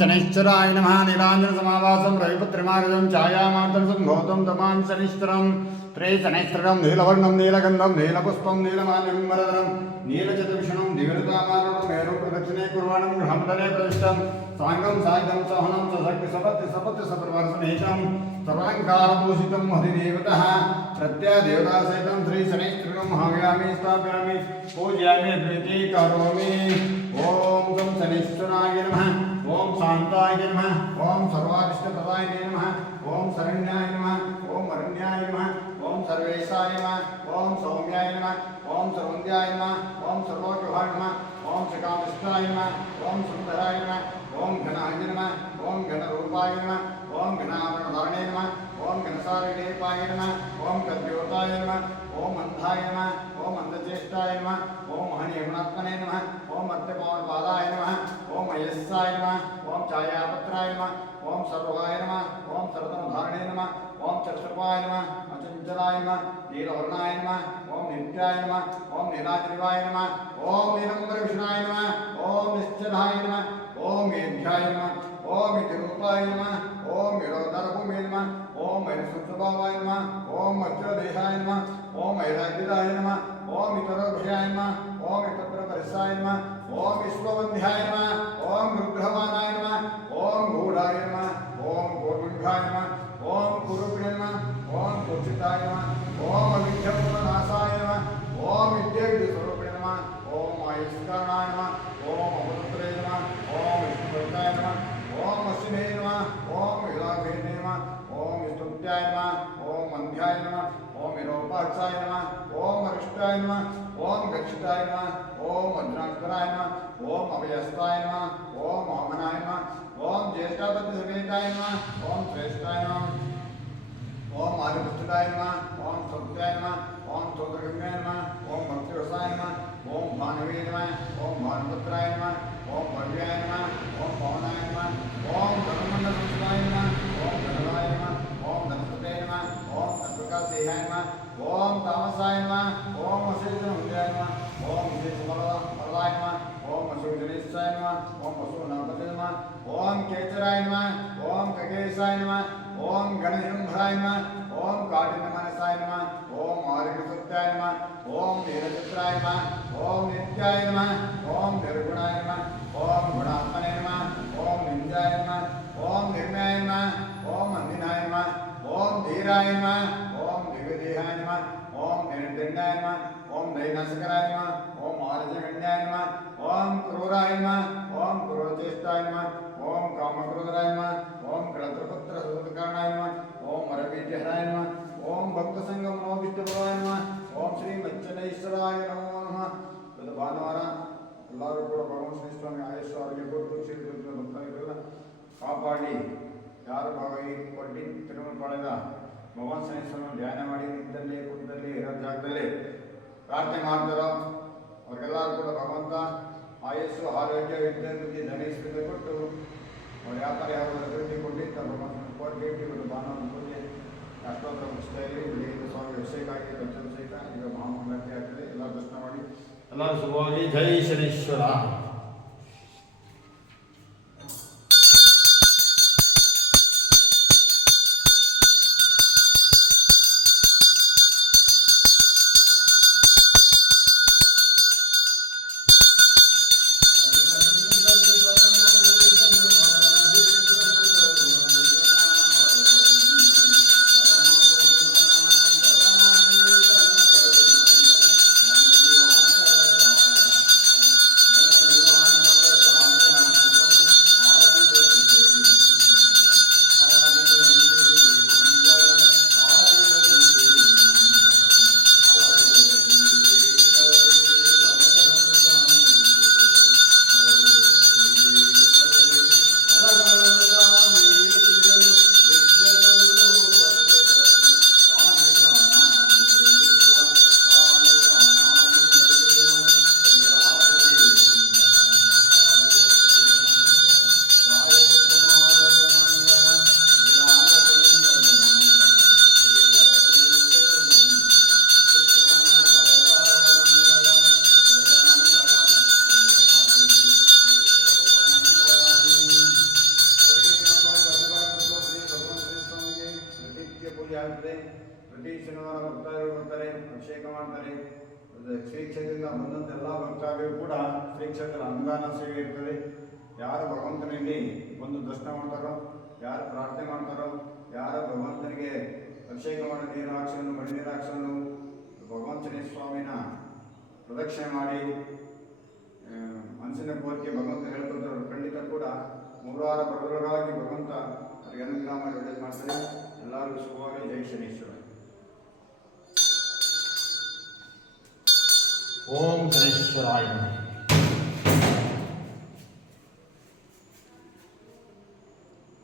शनैश्चराय नमः। नीलाञ्जनसमाभासं रविपुत्रमागजं छायामातर्सं भवतं तमां शनैश्चरं त्रिशनैश्चरं नीलवर्णं नीलगन्धं नीलपुष्पं नीलमाल्यं वरदनं नीलचतुर्षणं दिव्यतामारुणं मेरुं प्रदक्षिणे कुर्वाणं गृहमदने प्रविष्टं साङ्गं सायुधं सहनं सशक्ति सपत्ति सप्रवर्षनेशं सर्वाङ्कारभूषितं हरिदेवतः प्रत्यदेवतासहितं श्रीशनैश्चरं हव्यामि स्थापयामि पूजयामि प्रीतिकरोमि। ॐ तं शनैश्चराय नमः। ॐ शान्ताय नमः। ॐ सर्वाभीष्टप्रदाय नमः। ॐ शरण्याय नमः। ॐ अरण्याय नमः। ॐ सर्वेशाय नमः। ॐ सौम्याय नमः। ॐ सर्वन्द्याय नमः। ॐ सर्वोपहाय नमः। ॐ श्रीकामकृष्णाय नमः। ॐ सुन्दराय नमः। ॐ घनाय नमः। ॐ घनरूपाय नमः। ॐ घनाभरणधारणे नमः। ॐ घनसारिणेपाय नमः। ॐ कद्योताय नमः। ॐ अन्धाय नमः। ॐ अन्धचेष्टाय नमः। ॐ महनीयगुणात्मने नमः। ॐ मत्यपवनपादाय नमः। ॐ अयस्साय नमः। ॐ छायापत्राय नमः। ॐ सर्वाय नमः। ॐ सर्वधनधारणे नमः। ॐ चतुर्पाय नमः। अचञ्चलाय नमः। नीलवर्णाय नमः। ॐ नित्याय नमः। ॐ नीलाद्रिवाय नमः। ॐ नीलम्बरविष्णाय नमः। ॐ निश्चलाय नमः। ॐ मेघ्याय नमः। ॐ इतिरूपाय नमः। ॐ विरोधरभूमे नमः। ॐ वैरसुभावाय नमः। ॐ वज्रदेहाय नमः। ॐ ऐराग्यदाय नमः। ॐ इतरोभयाय नमः। ॐ इतप्रपरिसाय नमः। ॐ विश्ववन्ध्याय नमः। ॐ रुद्रवानाय नमः। ॐ गूढाय नमः। ॐ गोर्विभ्याय नमः। ॐ कुरुभ्ये नमः। ॐ कुर्चिताय नमः। ॐ अविद्यानाशाय नमः। ॐ विद्याविद्यस्वरूपिणे नमः। ॐ आयुष्करणाय नमः। ॐ अमृतत्रे नमः। ॐ विष्णुभक्ताय नमः। ॐ अश्विने नमः। ॐ विलाभेने नमः। ॐ विष्णुत्याय नमः। ॐ मन्ध्याय नमः। ॐ विरोपाक्षाय नमः। ॐ अरिष्टाय नमः। ॐ गच्छिताय नमः। ॐ वज्राक्षराय नमः। ॐ अभयस्ताय नमः। ॐ वामनाय नमः। ॐ ज्येष्ठापतिसमेताय नमः। ॐ श्रेष्ठाय नमः। ॐ आदिपुष्टाय नमः। ॐ सत्याय नमः। ॐ स्तोत्रगम्याय नमः। ॐ भक्तिरसाय नमः। ॐ भानवे नमः। ॐ भानुपुत्राय नमः। ॐ भव्याय नमः। ॐ पवनाय नमः। ॐ धनुर्मण्डलसंस्थाय नमः। ॐ धनुराय नमः। ॐ धनस्पते नमः। ॐ तत्प्रकाशदेहाय नमः। ॐ तामसाय नमः। ॐ अशेषनहृदयाय नमः। ॐ विशेषमरदाय नमः। ॐ अशोकगणेशाय नमः। ॐ पशुनापते नमः। ॐ केचराय नमः। ॐ ककेशाय नमः। ॐ गणनिर्भराय नमः। ॐ काठिन्यमानसाय नमः। ॐ आर्यसत्याय नमः। ॐ वीरचित्राय नमः। ॐ नित्याय नमः। ॐ निर्गुणाय नमः। ॐ गुणात्मने नमः। ॐ नित्याय नमः। ॐ निर्मयाय नमः। ॐ अन्दिनाय नमः। ॐ धीराय नमः। ॐ दिव्यदेहाय नमः। ॐ निर्दण्डाय नमः। ॐ दैनाशकराय नमः। ॐ आर्जगण्याय नमः। ॐ क्रूराय नमः। ॐ क्रूरचेष्टाय नमः। ॐ कामक्रोधराय नमः। ॐ कलत्रपुत्रसुतकारणाय नमः। ॐ वरवीर्यहराय नमः। ॐ भक्तसंगमनोभिष्टभवाय नमः। ॐ श्रीमच्चनैश्वराय नमो नमः। ಇದು ಭಾನುವಾರ ಎಲ್ಲರೂ ಕೂಡ ಭಗವಾನ್ ಶ್ರೀ ಸ್ವಾಮಿ ಆಯುಷ್ ಅವರಿಗೆ ಕೊಟ್ಟು ಕ್ಷೇತ್ರದ ಭಕ್ತರಿಗೆಲ್ಲ ಕಾಪಾಡಿ ಯಾರು ಕೊಟ್ಟು ತಿರುಮಲಪಾಳ್ಯದ ಭಗವಾನ್ ಶ್ರೀ ಸ್ವಾಮಿ ಧ್ಯಾನ ಮಾಡಿ ನಿಂತಲ್ಲಿ ಕುಂತಲ್ಲಿ ಇರೋ ಜಾಗದಲ್ಲಿ ಪ್ರಾರ್ಥನೆ ಮಾಡ್ತಾರೋ ಅವ್ರಿಗೆಲ್ಲರೂ ಕೂಡ ಭಗವಂತ ಆಯುಸ್ಸು ಆರೋಗ್ಯ ವಿದ್ಯೆ ಬುದ್ಧಿ ಧನಿಷ್ಠತೆ ಕೊಟ್ಟು ಅವ್ರ ವ್ಯಾಪಾರ ಯಾವ ಅಭಿವೃದ್ಧಿ ಕೊಟ್ಟಿದ್ದ ಭಗವಂತ ಕೋಟಿ ಇವತ್ತು ಭಾನುವಾರ ಪೂಜೆ ಅಷ್ಟೋತ್ತರ ಮುಗಿಸ್ತಾಯಿಲ್ಲಿ ಬೆಳಿಗ್ಗೆ ಸ್ವಾಮಿ ಅಭಿಷೇಕ ಆಗಿ ಪಂಚಾಭಿಷೇಕ ಈಗ ಮಹಾಮಂಗಳಾರತಿ ಆಗ್ತದೆ. ಎಲ್ಲ ದರ್ಶನ ಮಾಡಿ ಎಲ್ಲರೂ ಶುಭವಾಗಿ. ಜೈ ಶನೀಶ್ವರ. ರೀತಿ ಆಗ್ತದೆ. ಪ್ರತಿ ಶನಿವಾರ ಭಕ್ತಾದಿಗಳು ಬರ್ತಾರೆ, ಅಭಿಷೇಕ ಮಾಡ್ತಾರೆ. ಶ್ರೀ ಕ್ಷೇತ್ರದಿಂದ ಬಂದಂಥ ಎಲ್ಲ ಭಕ್ತಾದಿಗಳು ಕೂಡ ಶ್ರೀ ಕ್ಷೇತ್ರದ ಅನುದಾನ ಸೇವೆ ಇರ್ತದೆ. ಯಾರು ಭಗವಂತನಲ್ಲಿ ಬಂದು ದರ್ಶನ ಮಾಡ್ತಾರೋ, ಯಾರು ಪ್ರಾರ್ಥನೆ ಮಾಡ್ತಾರೋ, ಯಾರು ಭಗವಂತನಿಗೆ ಅಭಿಷೇಕ ಮಾಡಿ ನೀರು ಹಾಕ್ಸೋನು, ಮಡಿ ನೀರು ಹಾಕ್ಸೋನು, ಭಗವಂತನೇ ಸ್ವಾಮಿನ ಪ್ರದಕ್ಷಿಣೆ ಮಾಡಿ ಮನಸ್ಸಿನ ಕೋರಿಕೆ ಭಗವಂತ ಹೇಳ್ಕೊಳ್ತಾರೆ. ಖಂಡಿತ ಕೂಡ 3 ವಾರ ಬರೋದ್ರೊಳಗಾಗಿ ಭಗವಂತ ಅವರಿಗೆ ಅನುಗ್ರಹ ಮಾಡಿ ಒಳ್ಳೇದು ಮಾಡ್ತಾರೆ. ಎಲ್ಲರಿಗೂ ಶುಭವಾಗಿ. ಜೈ ಶನೀಶ್ವರ. ಓಂ ಶನೀಶ್ವರಾಯ.